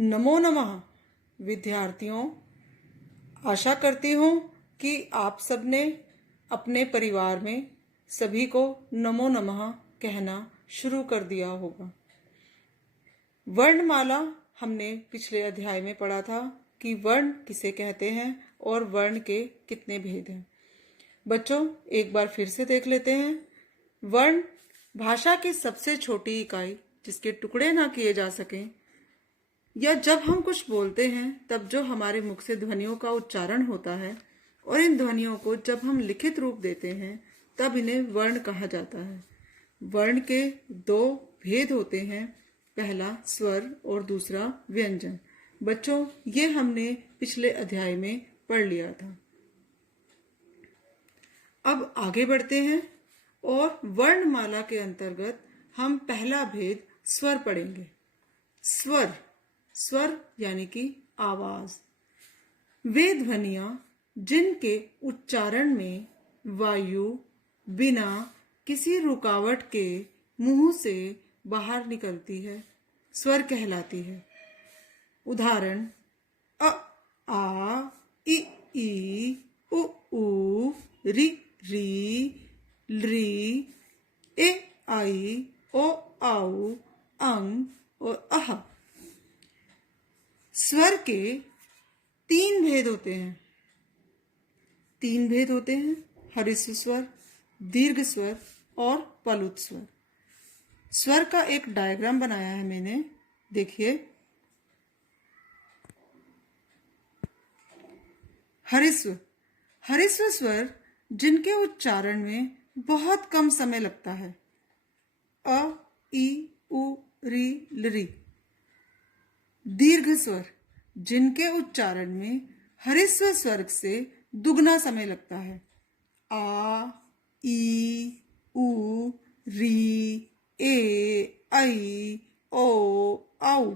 नमो नमः विद्यार्थियों, आशा करती हूँ कि आप सबने अपने परिवार में सभी को नमो नमः कहना शुरू कर दिया होगा। वर्णमाला हमने पिछले अध्याय में पढ़ा था कि वर्ण किसे कहते हैं और वर्ण के कितने भेद हैं। बच्चों, एक बार फिर से देख लेते हैं। वर्ण भाषा की सबसे छोटी इकाई जिसके टुकड़े ना किए जा सकें, या जब हम कुछ बोलते हैं तब जो हमारे मुख से ध्वनियों का उच्चारण होता है और इन ध्वनियों को जब हम लिखित रूप देते हैं तब इन्हें वर्ण कहा जाता है। वर्ण के दो भेद होते हैं, पहला स्वर और दूसरा व्यंजन। बच्चों, ये हमने पिछले अध्याय में पढ़ लिया था। अब आगे बढ़ते हैं और वर्णमाला के अंतर्गत हम पहला भेद स्वर पढ़ेंगे। स्वर स्वर यानी कि आवाज, वे ध्वनियां जिनके उच्चारण में वायु बिना किसी रुकावट के मुंह से बाहर निकलती है, स्वर कहलाती है। उदाहरण: अ, आ, ई, उ, री, री, ए, आई, ओ, औ, अंग और अह। स्वर के तीन भेद होते हैं। हरिस्व स्वर, दीर्घ स्वर और पलुत स्वर। स्वर का एक डायग्राम बनाया है मैंने, देखिए। हरिस्व स्वर जिनके उच्चारण में बहुत कम समय लगता है। अ, ई, उ, री। दीर्घ स्वर जिनके उच्चारण में हरिस्व स्वर से दुगना समय लगता है। आ, ई, उ, री, ए, आई, ओ, औ।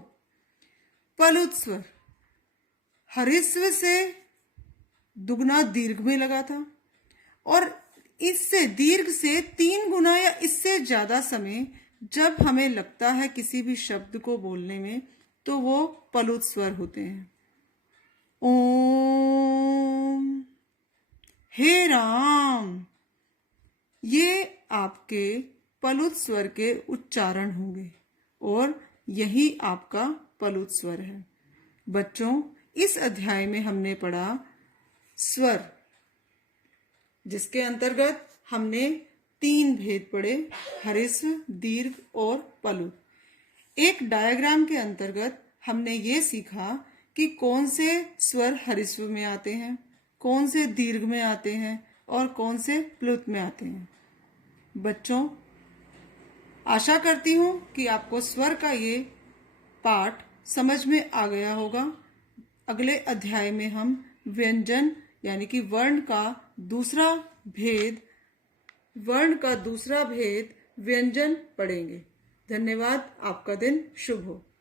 पलुत स्वर हरिस्व से दुगना दीर्घ में लगा था और इससे दीर्घ से 3 गुना या इससे ज्यादा समय जब हमें लगता है किसी भी शब्द को बोलने में, तो वो पलुत स्वर होते हैं। ओम, हे राम, ये आपके पलुत स्वर के उच्चारण होंगे और यही आपका पलुत स्वर है। बच्चों, इस अध्याय में हमने पढ़ा स्वर, जिसके अंतर्गत हमने 3 भेद पढ़े: हरिस्व, दीर्घ और पलुत। एक डायग्राम के अंतर्गत हमने ये सीखा कि कौन से स्वर हरिस्व में आते हैं, कौन से दीर्घ में आते हैं और कौन से प्लुत में आते हैं। बच्चों, आशा करती हूँ कि आपको स्वर का ये पाठ समझ में आ गया होगा। अगले अध्याय में हम व्यंजन यानी कि वर्ण का दूसरा भेद व्यंजन पढ़ेंगे। धन्यवाद। आपका दिन शुभ हो।